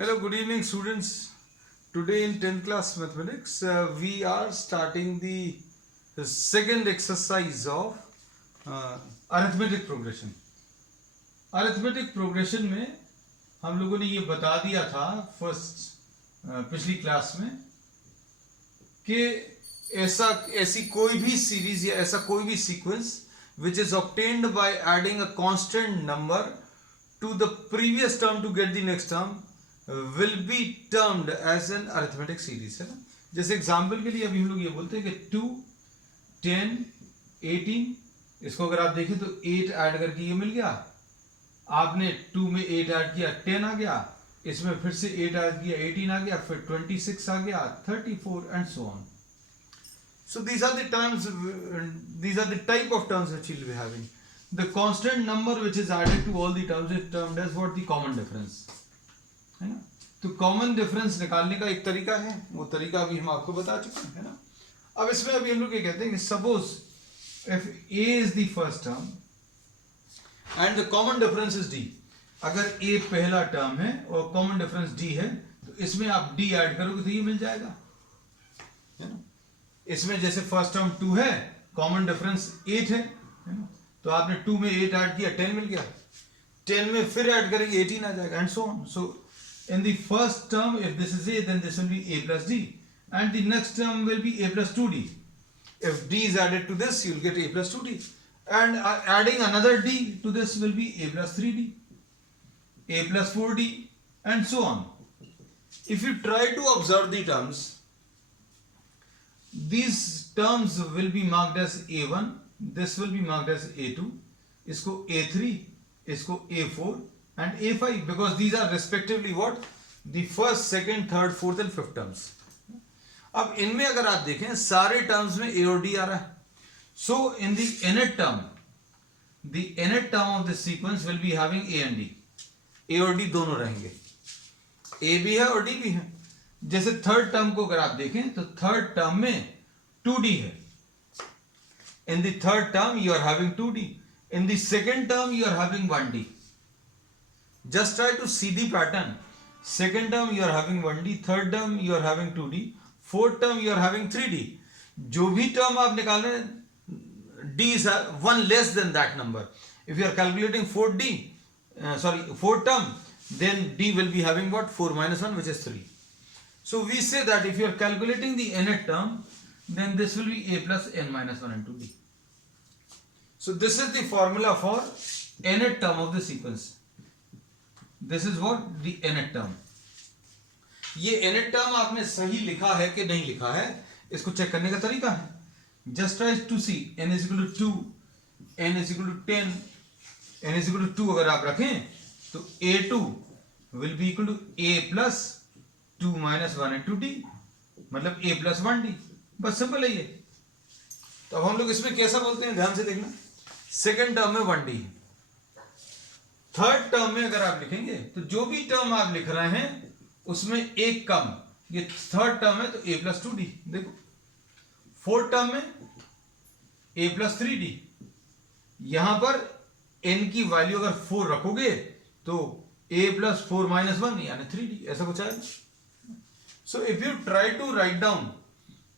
Hello, good evening, students. Today in 10th class mathematics, we are starting the second exercise of arithmetic progression. Arithmetic progression में हम लोगों ने ये बता दिया था पिछली क्लास में कि ऐसी कोई भी सीरीज या ऐसा कोई भी sequence which is obtained by adding a constant number to the previous term to get the next term will be termed as an arithmetic series, है ना. जैसे एग्जाम्पल के लिए अभी हम लोग ये बोलते हैं कि 2, 10, 18, इसको अगर आप देखें तो 8 ऐड करके ये मिल गया. आपने 2 में 8 ऐड किया 10 आ गया, इसमें फिर से 8 ऐड किया 18 आ गया, फिर 26 आ गया, 34 and so on. So these are the terms, these are the type of terms which we'll be having. The constant number which is added to all the terms is termed as what? The common difference, है ना. तो common difference निकालने का एक तरीका है, वो तरीका अभी हम आपको बता चुके हैं, है ना. अब इसमें अभी हम लोग ये कहते हैं कि suppose if a is the first term and the common difference is d. अगर a पहला टर्म है और कॉमन डिफरेंस d है तो इसमें आप d ऐड करोगे तो ये मिल जाएगा, है ना. इसमें जैसे फर्स्ट टर्म 2 है, कॉमन डिफरेंस 8 है ना. तो आपने 2 में 8 ऐड किया 10 मिल गया, 10 में फिर ऐड करेंगे 18 आ जाएगा and so on. So in the first term if this is a then this will be a plus d and the next term will be a plus 2d. If d is added to this you will get a plus 2d and adding another d to this will be a plus 3d, a plus 4d and so on. If you try to observe the terms, these terms will be marked as a1, this will be marked as a2, इसको a3, इसको a4 and a5 because these are respectively what? The first, second, third, fourth and fifth terms. अब इनमें अगर आप देखें सारे terms में a और d आ रहा है. So in the nth term, the nth term of this sequence will be having a and d. a और d दोनों रहेंगे, a भी है और d भी है. जैसे थर्ड टर्म को अगर आप देखें तो थर्ड टर्म में 2d है. In the third term you are having 2d. In the second term you are having 1d. Just try to see the pattern. Second term you are having 1d, third term you are having 2d, fourth term you are having 3d. जो भी term आप निकाल रहे हैं d is one less than that number. If you are calculating fourth term, then d will be having what? 4 minus 1 which is 3. So we say that if you are calculating the nth term, then this will be a plus n minus 1 into d. So this is the formula for nth term of the sequence. This is what? The nth term. ये nth term आपने सही लिखा है कि नहीं लिखा है, इसको चेक करने का तरीका है. Just try to see n is equal to 2, n is equal to 10, n is equal to 2 अगर आप रखें तो a2 will be equal to a plus 2 minus 1 into d, मतलब a plus 1d. बस सिंपल है ये. तो अब हम लोग इसमें कैसा बोलते हैं ध्यान से देखना. सेकेंड टर्म में 1d है, थर्ड टर्म में अगर आप लिखेंगे तो जो भी टर्म आप लिख रहे हैं उसमें एक कम, ये थर्ड टर्म है तो a प्लस 2d. देखो फोर्थ टर्म में a प्लस 3d. यहां पर n की वैल्यू अगर 4 रखोगे तो a प्लस 4 माइनस 1 यानी 3d, ऐसा कुछ आएगा. So if you try to write down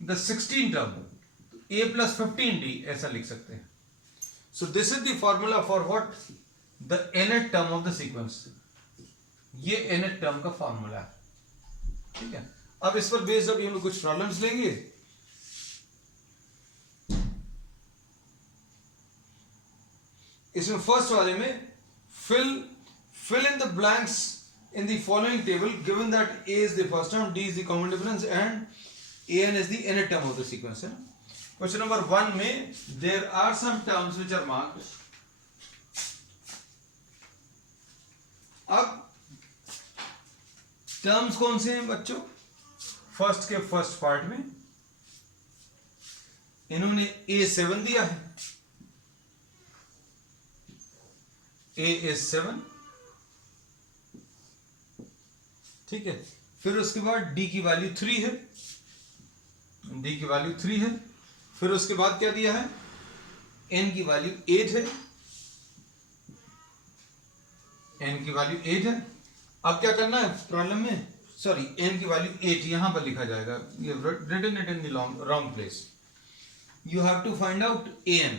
the 16 term तो a प्लस 15d ऐसा लिख सकते हैं. So this is the formula for what? The nth term of the sequence. ये nth term का फॉर्मूला है, ठीक है. अब इस पर बेस्ड अभी हम लोग कुछ प्रॉब्लम्स लेंगे. इसमें फर्स्ट वाले में fill in the blanks in the following table given that a is the first term, d is the common difference and an is the nth term of the sequence, है ना. Question number 1 में there are some terms which are marked. अब terms कौन से हैं बच्चों? First के first part में इन्होंने a7 दिया है, a is 7, ठीक है. फिर उसके बाद d की वैल्यू 3 है, d की वैल्यू 3 है. फिर उसके बाद क्या दिया है? n की वैल्यू 8 है, n की वैल्यू 8 है. अब क्या करना है प्रॉब्लम में, सॉरी n की वैल्यू 8 यहां पर लिखा जाएगा, ये written it in the wrong place. You have to find out an,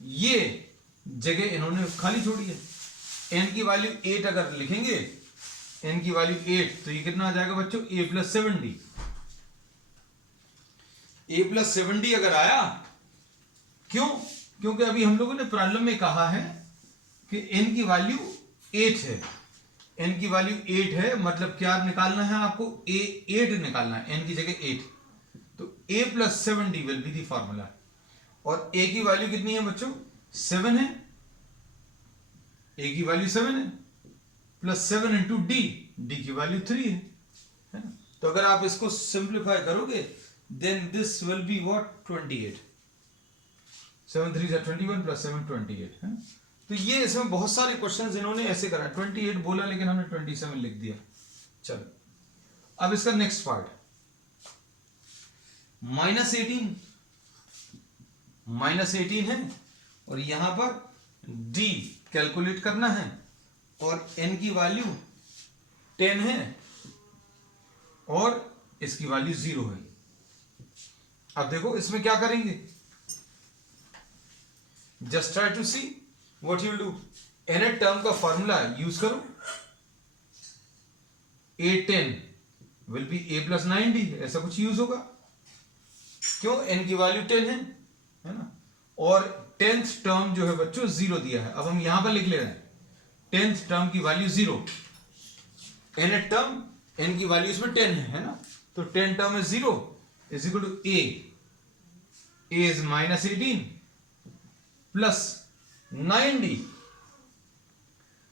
ये जगह इन्होंने खाली छोड़ी है। n की वैल्यू 8 अगर लिखेंगे, n की वैल्यू 8, तो ये कितना आ जाएगा बच्चों, a plus 7d। a plus 7d अगर आया, क्यों, क्योंकि अभी हम लोगों ने प्रॉब्लम में कहा है कि n की वैल्यू 8 है, n की वैल्यू 8 है, मतलब क्या निकालना है आपको, a8 निकालना है, n की जगह 8, तो a plus 7d will be the formula. और a की वैल्यू कितनी है बच्चों, 7 है, a की वैल्यू 7 है, प्लस 7 इंटू डी, डी की वैल्यू 3 है ना। तो अगर आप इसको सिंप्लीफाई करोगे, then this will be what, 28, 7 3 21 plus 7 28 है ना। तो ये इसमें बहुत सारे क्वेश्चंस इन्होंने ऐसे करा, 28 बोला लेकिन हमने 27 लिख दिया। चलो अब इसका नेक्स्ट पार्ट, -18 है, और यहां पर d कैलकुलेट करना है, और n की वैल्यू 10 है, और इसकी वैल्यू 0 है। अब देखो इसमें क्या करेंगे, just try to see what you will do. nth term का फॉर्मूला यूज करो, a10 will be a plus 9d, ऐसा कुछ यूज होगा, क्यों, n की वैल्यू 10 है ना, और 10th टर्म जो है बच्चों 0 दिया है। अब हम यहां पर लिख ले रहे हैं 10th टर्म की वैल्यू 0, nth टर्म, n की वैल्यू इसमें 10 है ना, तो 10 term is 0 is equal to a is -18 plus 9d,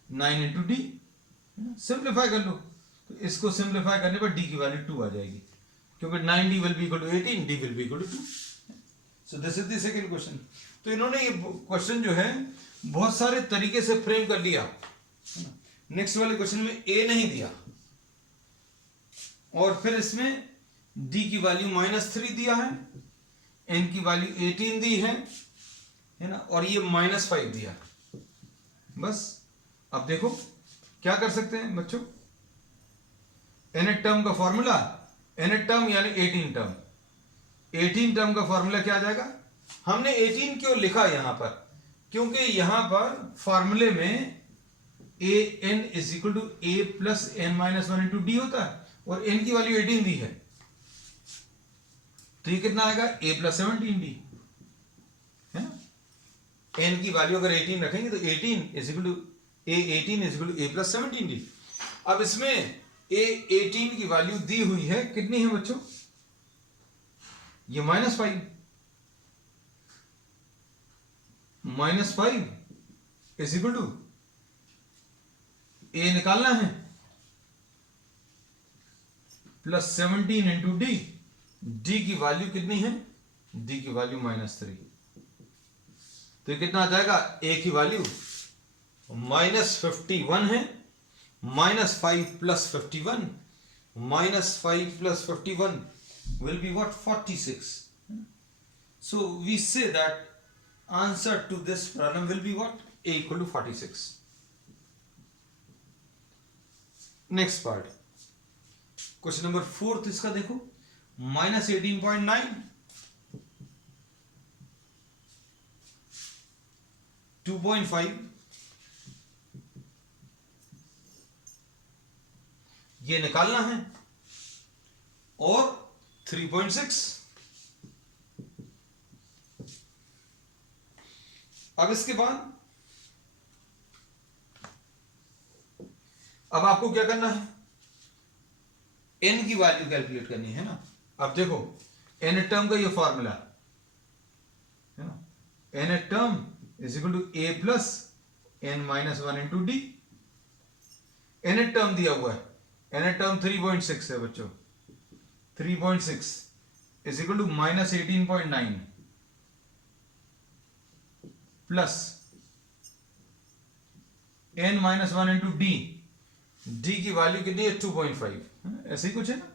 9 into d, simplify कर लो, तो इसको सिंप्लीफाई करने पर d की वैल्यू 2 आ जाएगी, क्योंकि 9d will be equal to 18, d will be equal to 2। So this is the second question. तो इन्होंने ये क्वेश्चन जो है बहुत सारे तरीके से फ्रेम कर लिया। नेक्स्ट वाले क्वेश्चन में a नहीं दिया, और फिर इसमें d की वैल्यू -3 दिया है, n की वैल्यू 18 दी है ना, और ये -5 दिया। बस अब देखो क्या कर सकते हैं बच्चों, nth टर्म का फॉर्मूला, nth टर्म यानी 18 टर्म, 18 टर्म का फॉर्मूला क्या आ जाएगा। हमने 18 क्यों लिखा यहां पर, क्योंकि यहां पर फॉर्मूले में a n is equal to a plus n minus 1 into d होता है, और n की वैल्यू 18 दी है, तो ये कितना आएगा, a प्लस 17d है ना। n की वैल्यू अगर 18 रखेंगे तो 18 is equal to a plus 17d। अब इसमें a18 की वैल्यू दी हुई है, कितनी है बच्चों, ये -5, -5 इज इक्वल टू a निकालना है प्लस 17 इंटू डी, डी की वैल्यू कितनी है, डी की वैल्यू -3, तो ये कितना आ जाएगा, a की वैल्यू -51 है, -5 plus 51, -5 plus 51 will be what, 46. So we say that answer to this problem will be what, a equal to 46. Next part, question number 4 इसका देखो, -18.9, 2.5, ये निकालना है, और 3.6। अब इसके बाद अब आपको क्या करना है, n की वैल्यू कैलकुलेट करनी है ना। अब देखो n टर्म का ये फॉर्मूला है ना, n term is equal to a plus n minus 1 into d, n term दिया हुआ है, n टर्म 3.6 है बच्चों, 3.6 is equal to -18.9 plus n minus 1 into d, d की वैल्यू कितनी है, 2.5, ऐसे ही कुछ है ना।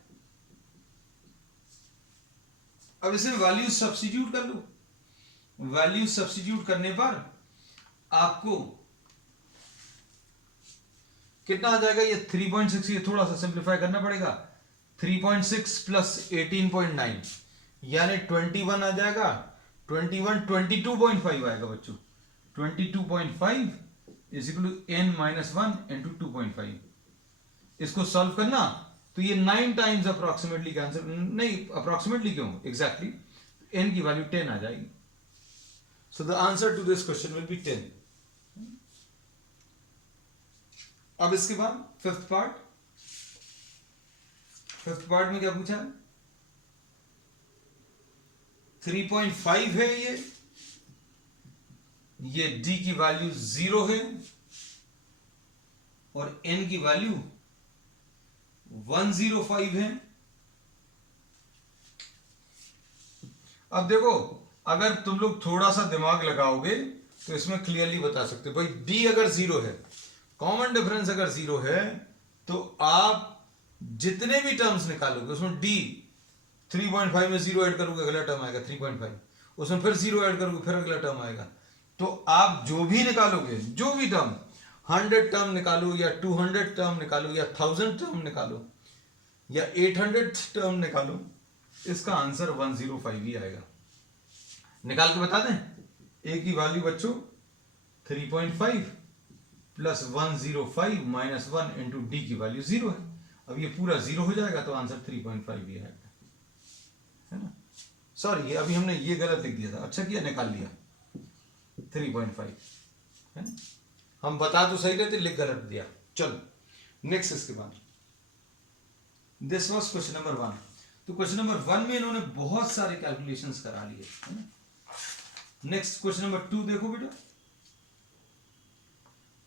अब इसमें वैल्यू सब्स्टिट्यूट कर लो, वैल्यू सब्स्टिट्यूट करने पर आपको कितना आ जाएगा ये 3.6, ये थोड़ा सा सिंप्लीफाई करना पड़ेगा, 3.6 प्लस 18.9 यानी 21 आ जाएगा, 21 22.5 आएगा बच्चों, 22.5 is equal to n minus 1 into 2.5। इसको सॉल्व करना तो ये 9 टाइम्स अप्रोक्सीमेटली का आंसर, नहीं अप्रोक्सीमेटली क्यों, एग्जैक्टली n की वैल्यू 10 आ जाएगी। So the answer to this question will be 10। अब इसके बाद फिफ्थ पार्ट में क्या पूछा है, 3.5 है ये d की वैल्यू 0 है और n की वैल्यू 105 है। अब देखो अगर तुम लोग थोड़ा सा दिमाग लगाओगे तो इसमें क्लियरली बता सकते हो भाई, d अगर 0 है, कॉमन डिफरेंस अगर 0 है, तो आप जितने भी टर्म्स निकालोगे उसमें d 3.5 में 0 ऐड करोगे अगला टर्म आएगा 3.5, उसमें फिर 0 ऐड करोगे फिर अगला टर्म आएगा। तो आप जो भी निकालोगे, जो भी टर्म, 100 टर्म निकालो या 200 टर्म निकालो या 1000 टर्म निकालो या 800 टर्म निकालो, इसका आंसर 105 ही आएगा। निकाल के बता दें, a की वैल्यू बच्चों 3.5 प्लस 105 माइनस 1 इंटू डी की वैल्यू 0 है। अब ये पूरा 0 हो जाएगा तो आंसर 3.5 ही आएगा, है ना। सॉरी, ये अभी हमने ये गलत लिख दिया था, अच्छा किया निकाल लिया 3.5, है ना। हम बता तो सही रहे थे, लिख गलत दिया। चलो नेक्स्ट, इसके बाद दिस वाज क्वेश्चन नंबर 1। तो क्वेश्चन नंबर 1 में इन्होंने बहुत सारे कैलकुलेशंस करा लिए, है ना। नेक्स्ट क्वेश्चन नंबर 2 देखो बेटा,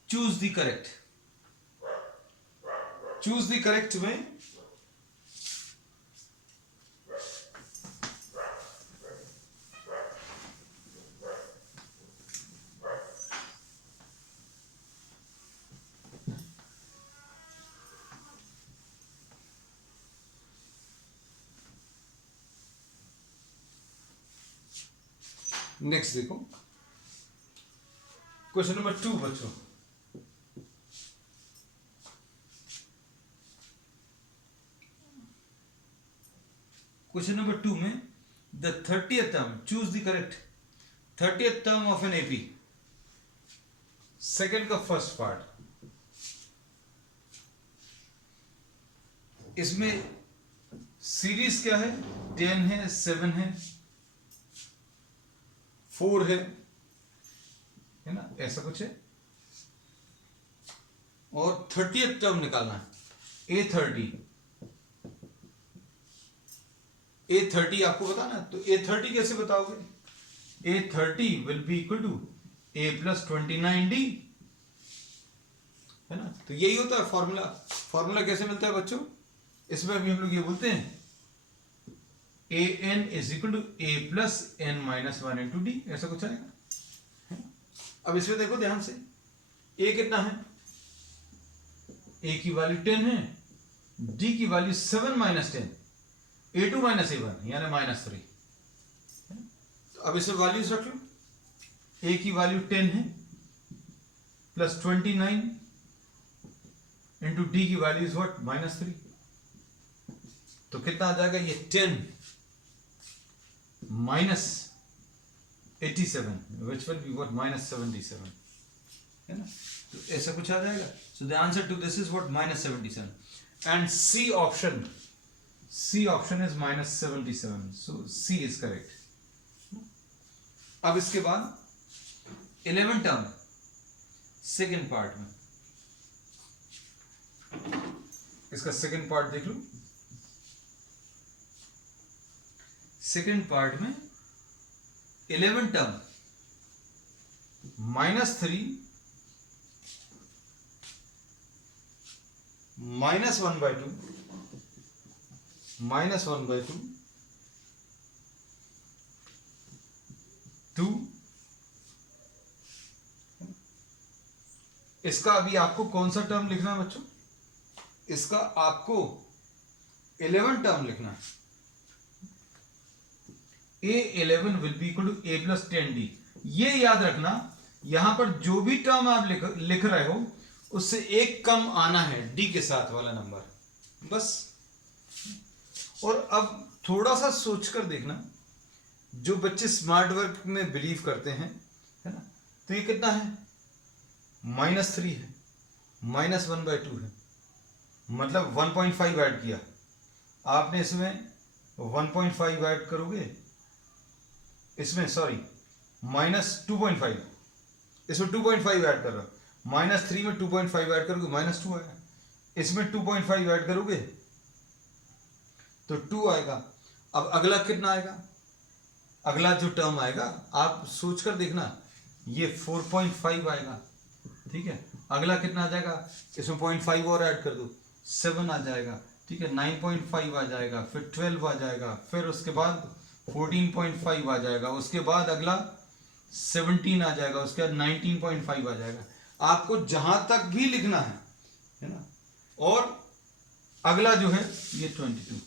choose the correct. Choose the correct में नेक्स्ट देखो क्वेश्चन नंबर 2 बच्चों, क्वेश्चन नंबर 2 में the 30th term, choose the correct 30th term of an AP, second का फर्स्ट पार्ट। इसमें सीरीज क्या है, 10 है, 7 है, 4 है ना, ऐसा कुछ है। और 30th टर्म निकालना है, A30 आपको बताना है। तो A30 कैसे बताओगे, A30 will be equal to A plus 29D, है ना। तो यही होता है फॉर्मूला। फॉर्मूला कैसे मिलता है बच्चों, इसमें अभी हम लोग ये बोलते हैं an is equal to a plus n minus 1 into d, ऐसा कुछ आएगा। अब इसमें देखो ध्यान से, a कितना है, a की वैल्यू 10 है, d की value 7 minus 10, a2 minus a1 यानी माइनस 3। तो अब इसमें वैल्यूज रख लो, a की वैल्यू 10 है प्लस 29 इंटू डी की वैल्यू इज व्हाट, माइनस 3। तो कितना आ जाएगा, ये 10 minus 87 which will be what, minus 77, है ना। तो ऐसा कुछ आ जाएगा। So the answer to this is what, minus 77 and C option is minus 77। So C is correct. अब इसके बाद 11 टर्म सेकेंड पार्ट में, इसका सेकेंड पार्ट देख लो। सेकेंड पार्ट में 11 टर्म -3 -1/2 -1/2 2। इसका अभी आपको कौन सा टर्म लिखना है बच्चों, इसका आपको 11 टर्म लिखना है। A11 will be equal to A plus 10D। ये याद रखना, यहां पर जो भी टर्म आप लिख रहे हो उससे एक कम आना है डी के साथ वाला नंबर, बस। और अब थोड़ा सा सोचकर देखना, जो बच्चे स्मार्ट वर्क में बिलीव करते हैं, है ना, तो ये कितना है, -3 है, -1/2 है, मतलब 1.5 ऐड किया आपने, इसमें 1.5 ऐड करोगे, इसमें सॉरी -2.5, इसमें 2.5 ऐड कर रहा, -3 में 2.5 ऐड करोगे -2 आएगा, इसमें 2.5 ऐड करोगे तो 2 आएगा। अब अगला कितना आएगा, अगला जो टर्म आएगा आप सोचकर देखना, ये 4.5 आएगा, ठीक है। अगला कितना आ जाएगा, इसमें 0.5 और ऐड कर दो, 7 आ जाएगा, ठीक है। 9.5 आ जाएगा, फिर 12 आ जाएगा, फिर उसके बाद 14.5 आ जाएगा, उसके बाद अगला 17 आ जाएगा, उसके बाद 19.5 आ जाएगा। आपको जहां तक भी लिखना है ना। और अगला जो है ये 22,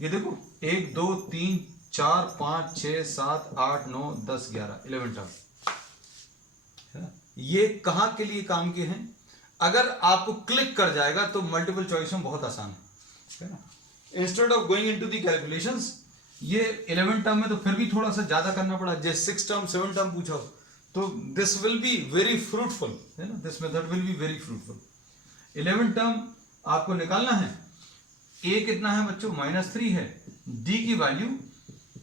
ये देखो 1 2 3 4 5 6 7 8 9 10 11 11 टर्म, ये कहां के लिए काम के हैं। अगर आपको क्लिक कर जाएगा तो मल्टीपल चॉइस में बहुत आसान है ना। Instead of going into the calculations, ये 11 टर्म में तो फिर भी थोड़ा सा ज्यादा करना पड़ा, जैसे 6 टर्म 7 टर्म पूछा हो तो this will be very fruitful, है ना, this method will be very fruitful. 11 term आपको निकालना है, ए कितना है बच्चों, -3 है, डी की वैल्यू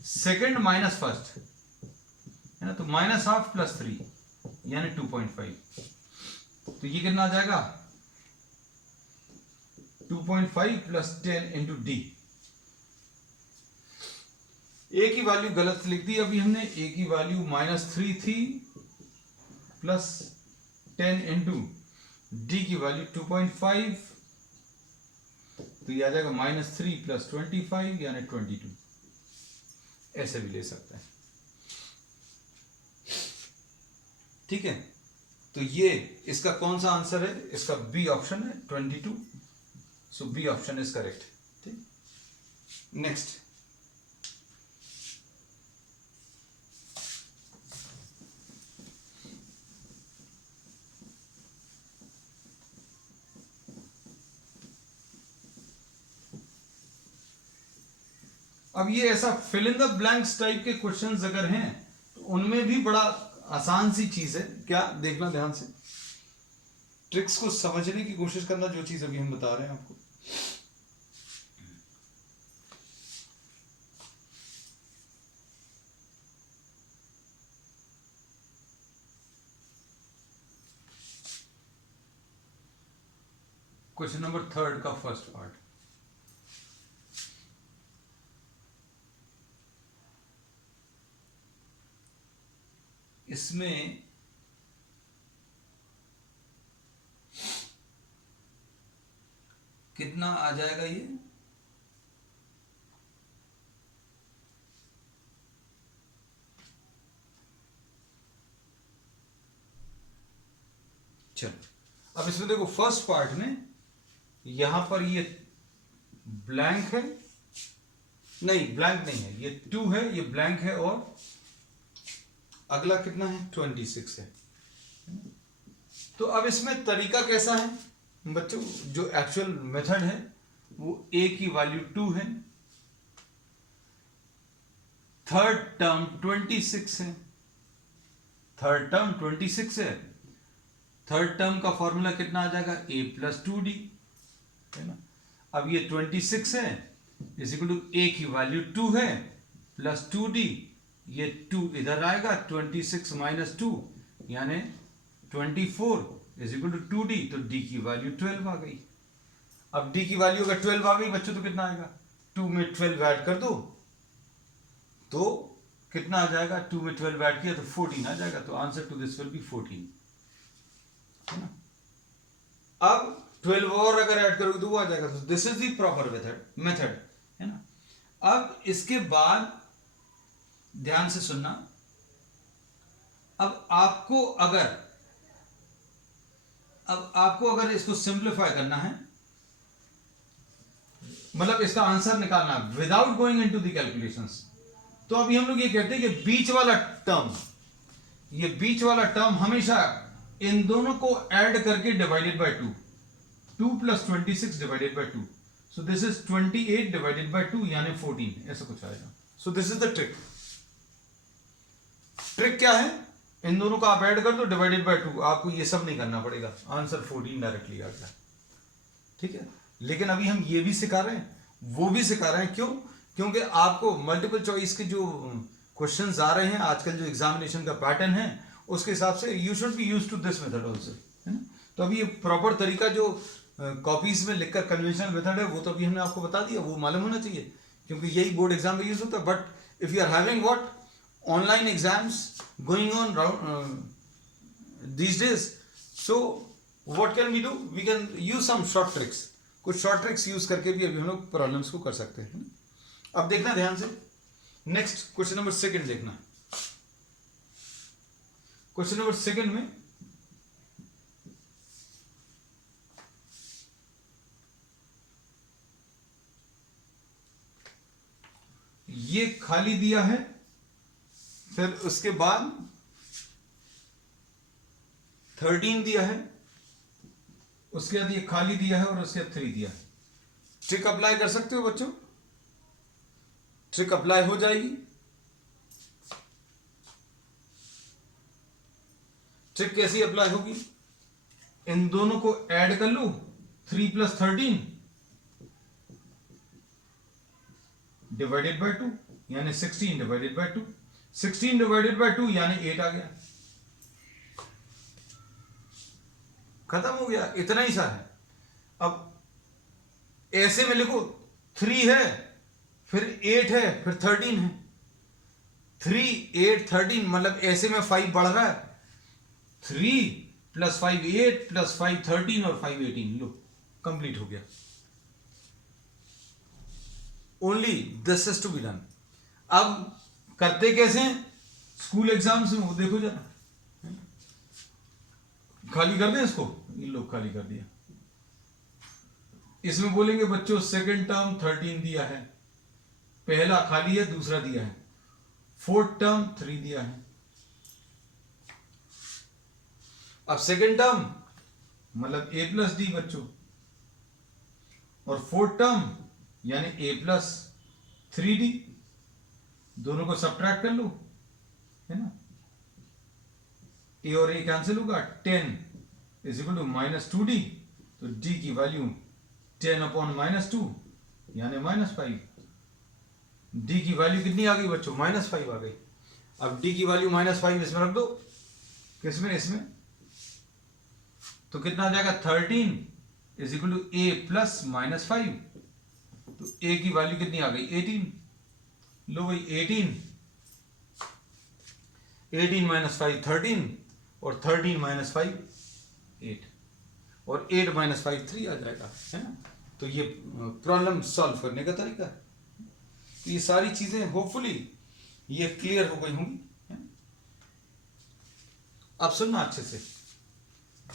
सेकंड माइनस फर्स्ट, है ना, तो -1/2 + 3 यानी 2.5, तो ये कितना आ जाएगा, 2.5 + 10 इंटू डी। ए की वैल्यू गलत लिख दी अभी हमने, ए की वैल्यू -3 थी, प्लस 10 इंटू डी की वैल्यू 2.5, तो ये आ जाएगा -3 + 25 यानी 22, ऐसे भी ले सकते हैं, ठीक है। तो ये इसका कौन सा आंसर है, इसका बी ऑप्शन है 22, so B option is correct, ठीक। नेक्स्ट, अब ये ऐसा fill in the blanks type के क्वेश्चंस अगर हैं तो उनमें भी बड़ा आसान सी चीज है, क्या देखना ध्यान से, ट्रिक्स को समझने की कोशिश करना, जो चीज अभी हम बता रहे हैं आपको। क्वेश्चन नंबर 3 का फर्स्ट पार्ट, इसमें कितना आ जाएगा ये, चलो अब इसमें देखो फर्स्ट पार्ट में यहां पर ये ब्लैंक है, नहीं ब्लैंक नहीं है, ये 2 है, ये ब्लैंक है, और अगला कितना है 26 है। तो अब इसमें तरीका कैसा है बच्चों, जो एक्चुअल मेथड है वो a की वैल्यू 2 है, थर्ड टर्म 26 है, थर्ड टर्म 26 है, थर्ड टर्म का फॉर्मूला कितना आ जाएगा, a + 2d, है ना। अब ये 26 है इज इक्वल टू a की वैल्यू 2 है प्लस 2d, ये 2 इधर आएगा, 26 - 2 यानी 24 इज इक्वल टू 2d, तो d की वैल्यू 12 आ गई। अब d की वैल्यू अगर 12 आ गई बच्चों तो कितना आएगा, 2 में 12 ऐड कर दो तो कितना आ जाएगा, 2 में 12 ऐड किया तो 14 आ जाएगा, तो answer to this will be 14, है ना। अब 12 और अगर ऐड करोगे तो वो आ जाएगा, तो this is the proper method, है ना। अब इसके बाद ध्यान से सुनना, अब आपको अगर इसको सिंप्लीफाई करना है, मतलब इसका आंसर निकालना without going into the calculations, तो अभी हम लोग ये कहते हैं कि बीच वाला टर्म हमेशा इन दोनों को ऐड करके divided by 2, 2 + 26 divided by 2, so this is 28 divided by 2 यानी 14, ऐसा कुछ आएगा. सो this is the trick. Trick क्या है? इन दोनों को आप ऐड कर दो डिवाइडेड बाय 2, आपको ये सब नहीं करना पड़ेगा, आंसर 14 डायरेक्टली आ गया. ठीक है, लेकिन अभी हम ये भी सिखा रहे हैं, वो भी सिखा रहे हैं. क्यों? क्योंकि आपको मल्टीपल चॉइस के जो क्वेश्चंस आ रहे हैं, आजकल जो एग्जामिनेशन का पैटर्न है, उसके हिसाब से you should be used to this method also, है ना. तो अभी ये प्रॉपर तरीका जो कॉपीज में लिखकर कन्वेंशनल मेथड है, वो तो अभी हमने आपको बता दिया, वो मालूम होना चाहिए, क्योंकि यही बोर्ड एग्जाम में यूज होता है. But if you are having what online exams going on these days, so what can we do? We can use some short tricks. कुछ शॉर्ट ट्रिक्स यूज करके भी अभी हम लोग प्रॉब्लम्स को कर सकते हैं. अब देखना ध्यान से, नेक्स्ट क्वेश्चन नंबर सेकंड देखना. क्वेश्चन नंबर सेकंड में ये खाली दिया है, फिर उसके बाद 13 दिया है, उसके बाद ये खाली दिया है, और उसके बाद 3 दिया है. ट्रिक अप्लाई कर सकते हो बच्चों? ट्रिक अप्लाई हो जाएगी. ट्रिक कैसी अप्लाई होगी? इन दोनों को ऐड कर लो, 3 + 13 डिवाइडेड बाय 2 यानी 16 डिवाइडेड बाय 2, 16 डिवाइडेड बाय 2 यानी 8 आ गया. खत्म हो गया, इतना ही सा है. अब ऐसे में लिखो, 3 है, फिर 8 है, फिर 13 है. 3, 8, 13, मतलब ऐसे में 5 बढ़ रहा है. 3 + 5 8 + 5 13 और 5 18. लो, कंप्लीट हो गया. Only this is to be done. अब करते कैसे हैं? स्कूल एग्जाम्स में वो देखो जरा. खाली कर दें इसको, इन लोग खाली कर दिया. इसमें बोलेंगे बच्चों सेकंड टर्म 13 दिया है, पहला खाली है, दूसरा दिया है. फोर्थ टर्म 3 दिया है. अब सेकंड टर्म मतलब a + d बच्चों, और फोर्थ टर्म यानी a + 3d. दोनों को सब्ट्रैक्ट कर लो, है ना. a और a कैंसिल होगा. 10 = -2d, तो d की वैल्यू 10/-2 यानी -5. d की वैल्यू कितनी आ गई बच्चों? -5 आ गई. अब d की वैल्यू -5 इसमें रख दो. किसमें? इसमें. तो कितना आ जाएगा? 13 = a + -5. तो a की वैल्यू कितनी आ गई? 18. लो भाई, 18 -5 13, और 13 - 5 8, और 8 - 5 3 आ जाएगा, है ना. तो ये प्रॉब्लम सॉल्व करने का तरीका है. तो ये सारी चीजें होपफुली ये क्लियर हो गई होंगी. अब सुनना अच्छे से.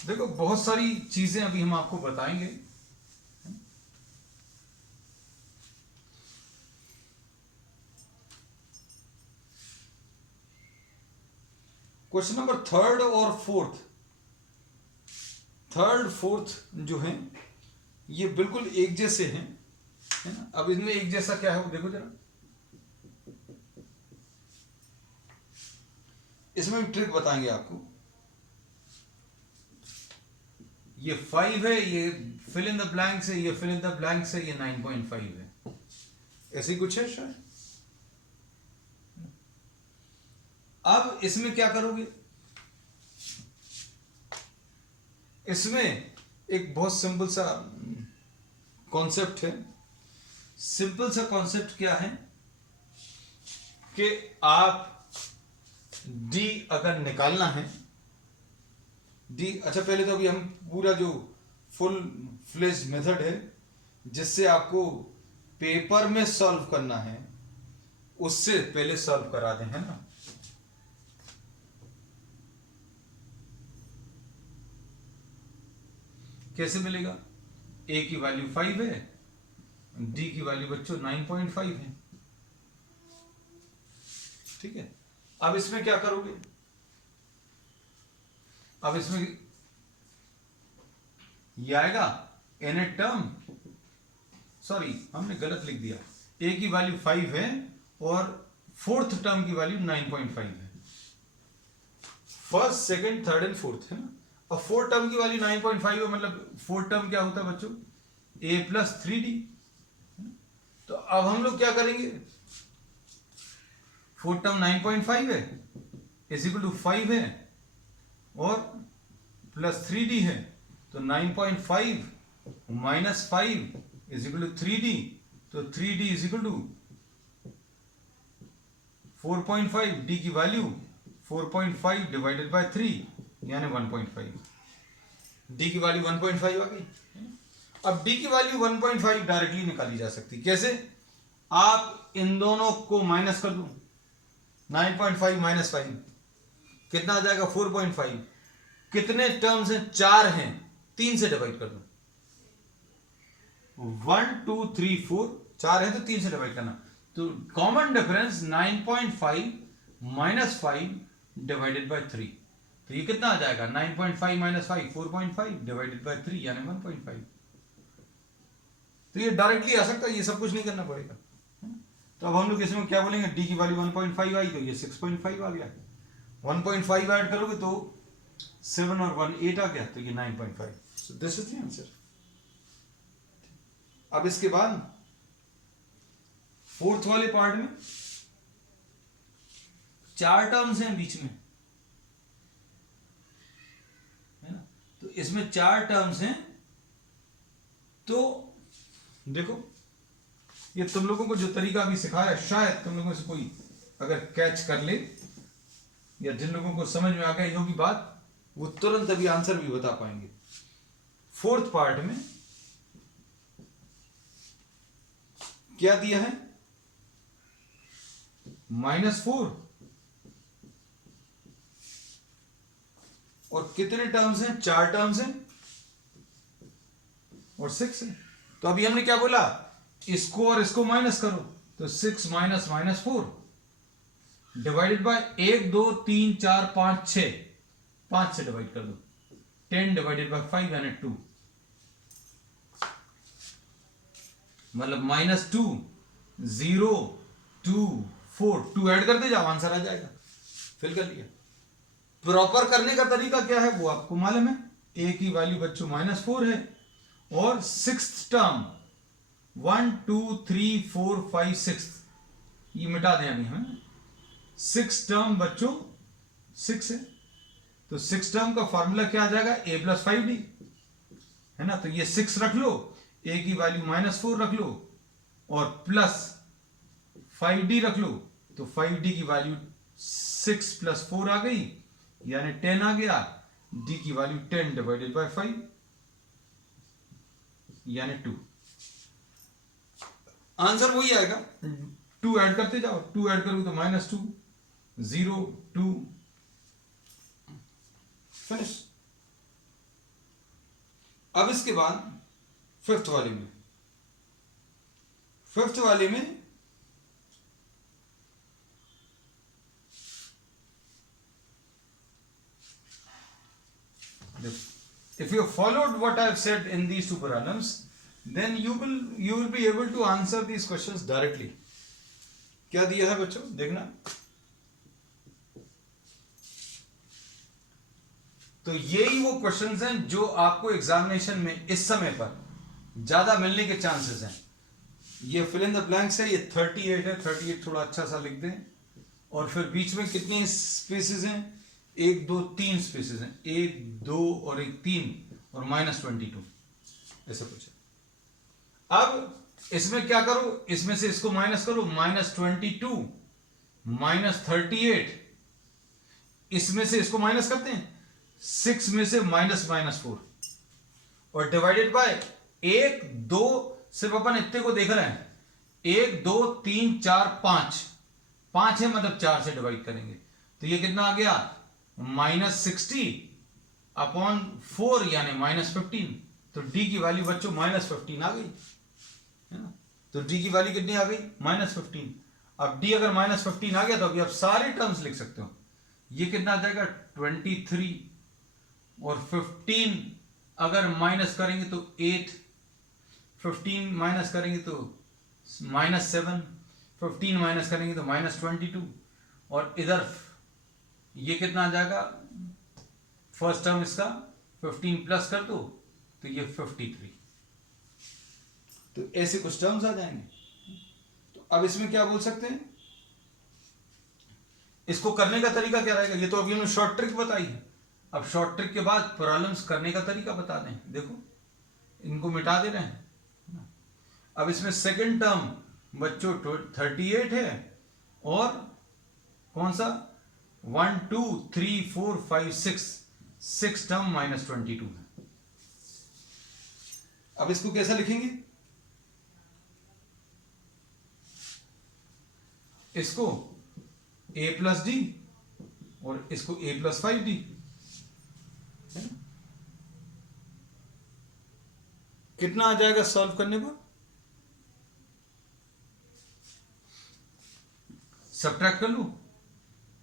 देखो, बहुत सारी चीजें अभी हम आपको बताएंगे. क्वेश्चन नंबर थर्ड और फोर्थ, थर्ड फोर्थ जो हैं ये बिल्कुल एक जैसे हैं, है ना. अब इसमें एक जैसा क्या है वो देखो जरा. इसमें भी ट्रिक बताएंगे आपको. ये 5 है, ये फिल इन द ब्लैंक्स है, ये फिल इन द ब्लैंक्स है, ये 9.5 है. ऐसे ही कुछ है शायद. अब इसमें क्या करोगे? इसमें एक बहुत सिंपल सा कॉन्सेप्ट है. सिंपल सा कॉन्सेप्ट क्या है कि आप d अगर निकालना है, d, अच्छा पहले तो अभी हम पूरा जो फुल फ्लेज मेथड है जिससे आपको पेपर में सॉल्व करना है, उससे पहले सॉल्व करा दें, है ना. कैसे मिलेगा? a की वैल्यू 5 है, d की वैल्यू बच्चों 9.5 है. ठीक है. अब इसमें क्या करोगे? अब इसमें ये आएगा इन ए टर्म, सॉरी हमने गलत लिख दिया, ए की वैल्यू 5 है और फोर्थ टर्म की वैल्यू 9.5 है। First, second, third and fourth है ना। अब फोर्थ टर्म की वैल्यू 9.5 है, मतलब फोर्थ टर्म क्या होता है बच्चों, a प्लस 3d। तो अब हम लोग क्या करेंगे, फोर्थ टर्म 9.5 है इज इक्वल टू 5 है और प्लस 3d है, तो 9.5 minus 5 is equal to 3d, तो 3d is equal to 4.5, d की वैल्यू 4.5 डिवाइडेड बाय 3 यानी 1.5, d की वैल्यू 1.5 आ गई। अब d की वैल्यू 1.5 डायरेक्टली निकाली जा सकती, कैसे, आप इन दोनों को माइनस कर दो, 9.5 माइनस 5 कितना आ जाएगा 4.5, कितने टर्म्स हैं, 4 हैं, 3 से डिवाइड कर दो, 1 2 3 4, 4 है तो 3 से डिवाइड करना, तो common difference 9.5 minus 5 divided by 3, तो ये कितना आ जाएगा 9.5 माइनस 5 4.5 डिवाइडेड बाय 3 यानी 1.5। तो ये डायरेक्टली आ सकता है, ये सब कुछ नहीं करना पड़ेगा। तो अब हम लोग इसमें क्या बोलेंगे, डी की वैल्यू 1.5 आई तो ये 6.5 आ गया, 1.5 ऐड करोगे तो 7 और 1 8 आ गया, तो ये 9.5। सो दिस इज द आंसर। अब इसके बाद फोर्थ वाले पार्ट में 4 टर्म्स हैं बीच में, है ना, तो इसमें 4 टर्म्स हैं, तो देखो ये तुम लोगों को जो तरीका अभी सिखाया, शायद तुम लोगों से कोई अगर कैच कर ले या जिन लोगों को समझ में आ गई होगी बात, वो तुरंत अभी आंसर भी बता पाएंगे। फोर्थ पार्ट में क्या दिया है, -4 और कितने टर्म्स हैं, 4 टर्म्स हैं और 6 है। तो अभी हमने क्या बोला, इसको और इसको माइनस करो, तो 6 माइनस -4 डिवाइडेड बाय 1 2 3 4 5 6, 5 से डिवाइड कर दो, 10 डिवाइडेड बाय 5 यानी 2, मतलब -2 0 2 4, 2 ऐड करते जाओ आंसर आ जाएगा, फिल कर लिया। प्रॉपर करने का तरीका क्या है वो आपको मालूम है, a की वैल्यू बच्चों -4 है और 6th टर्म 1 2 3 4 5 6, ये मिटा दें अभी हमें, 6 टर्म बच्चों 6 है, तो 6 टर्म का फॉर्मूला क्या आ जाएगा, a प्लस 5d, है ना, तो ये 6 रख लो, a की वैल्यू -4 रख लो और प्लस 5d रख लो, तो 5d की वैल्यू 6 प्लस 4 आ गई यानी 10 आ गया, d की वैल्यू 10 डिवाइडेड बाय 5 यानी 2, आंसर वही आएगा। 2 ऐड करते जाओ, 2 ऐड करोगे तो -2 0 2 फिनिश। अब इसके बाद फिफ्थ वाले में if you have followed what I have said in these two problems, then you will be able to answer these questions directly. क्या दिया है बच्चों, देखना, तो यही वो क्वेश्चंस हैं जो आपको एग्जामिनेशन में इस समय पर ज्यादा मिलने के चांसेस हैं। ये फिल इन द ब्लैंक्स है, ये 38 है, 38 थोड़ा अच्छा सा लिख दें, और फिर बीच में कितने स्पेसेस हैं, 1 2 3 स्पेसेस हैं, 1 2 और 1 3 और -22, ऐसा कुछ है। अब इसमें क्या करो, इसमें से इसको माइनस करो, -22 -38, इसमें से इसको माइनस करते हैं, 6 में से -4 और डिवाइडेड बाय 1 2, सिर्फ अपन इतने को देख रहे हैं, 1 2 3 4 5 है, मतलब 4 से डिवाइड करेंगे, तो ये कितना आ गया -60 अपॉन 4 यानी -15, तो d की वैल्यू बच्चों -15 आ गई, है ना, तो d की वैल्यू कितनी आ गई -15। अब d अगर -15 आ गया तो अभी आप सारे टर्म्स लिख सकते हो, ये कितना आ जाएगा 23 और 15 अगर माइनस करेंगे तो 8, 15 माइनस करेंगे तो -7, 15 माइनस करेंगे तो -22, और इधर ये कितना आ जाएगा, फर्स्ट टर्म इसका 15 प्लस कर दो तो ये 53। तो ऐसे कुछ टर्म्स आ जाएंगे। तो अब इसमें क्या बोल सकते हैं, इसको करने का तरीका क्या रहेगा, ये तो अभी हमने शॉर्ट ट्रिक बताई है। अब शॉर्ट ट्रिक के बाद प्रॉब्लम्स करने का तरीका बता दें। देखो इनको मिटा दे रहे हैं। अब इसमें सेकंड टर्म बच्चों 38 है, और कौन सा 1 2 3 4 5 6 टर्म -22 है। अब इसको कैसा लिखेंगे, इसको a प्लस डी और इसको a प्लस 5d, कितना आ जाएगा सॉल्व करने पर, सब्ट्रैक्ट कर लो,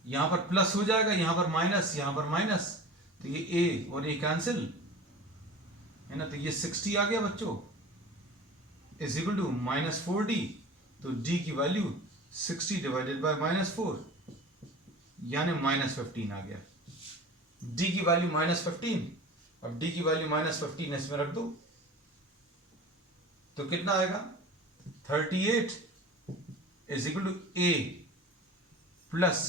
यहां पर प्लस हो जाएगा, यहां पर माइनस, यहां पर माइनस, तो ये a और a कैंसिल है ना, तो ये 60 आ गया बच्चों, इज इक्वल टू -4d, तो d की वैल्यू 60 डिवाइडेड बाय -4 यानी -15 आ गया। d की वैल्यू -15, अब d की वैल्यू -15 इसमें रख दो तो कितना आएगा, 38 is equal to a plus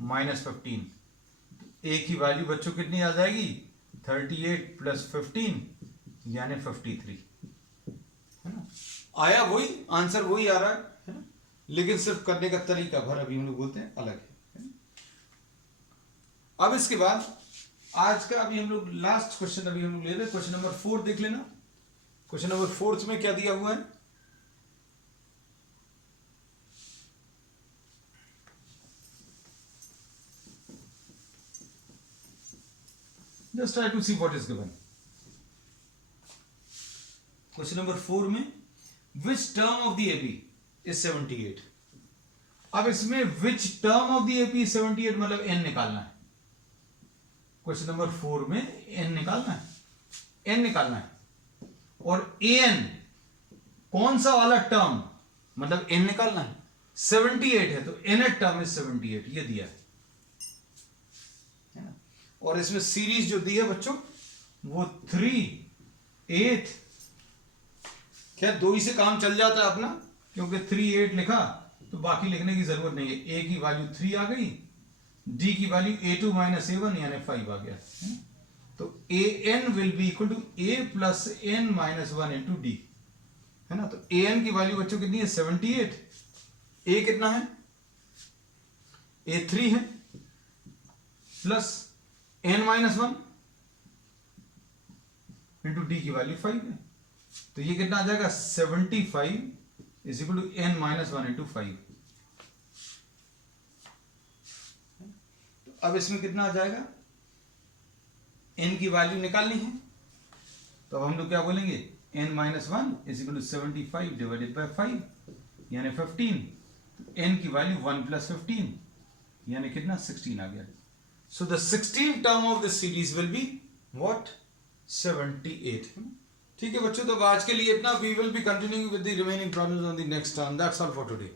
-15, a की वैल्यू बच्चों कितनी आ जाएगी, 38 प्लस 15 यानी 53, है ना। आया वही आंसर, वही आ रहा है ना, लेकिन सिर्फ करने का तरीका भर अभी हम लोग बोलते हैं अलग है। अब इसके बाद आज का अभी हम लोग लास्ट क्वेश्चन अभी हम लोग ले रहे हैं, क्वेश्चन नंबर 4 देख लेना। क्वेश्चन नंबर 4 में क्या दिया हुआ है, just try to see what is given. Question number 4 में which term of the AP is 78। अब इसमें which term of the AP is 78 मतलब n निकालना है। क्वेश्चन नंबर 4 में n निकालना है, n निकालना है, और an कौन सा वाला टर्म मतलब n निकालना है, 78 है तो nth टर्म इज 78, ये दिया है। और इसमें सीरीज जो दी है बच्चों वो 3 8, क्या 2 ही से काम चल जाता है अपना, क्योंकि 3 8 लिखा तो बाकी लिखने की जरूरत नहीं है। a की वैल्यू 3 आ गई, d की वैल्यू a2 - a1 यानी 5 आ गया, तो an will be equal to a plus n -1 into d, है ना। तो an की वैल्यू बच्चों कितनी है, 78, a कितना है, a 3 है, प्लस n-1 इंटू डी की वैल्यू 5 है, तो ये कितना आ जाएगा, 75 is equal to n-1 into 5। तो अब इसमें कितना आ जाएगा, n की वैल्यू निकालनी है, तो अब हम लोग क्या बोलेंगे, n-1 is equal to 75 divided by 5 यानी 15, तो n की वैल्यू 1 प्लस 15 यानी कितना, 16 आ गया। So the 16th term of this series will be what, 78। ठीक है बच्चों, तो आज के लिए इतना। We will be continuing with the remaining problems on the next term. That's all for today.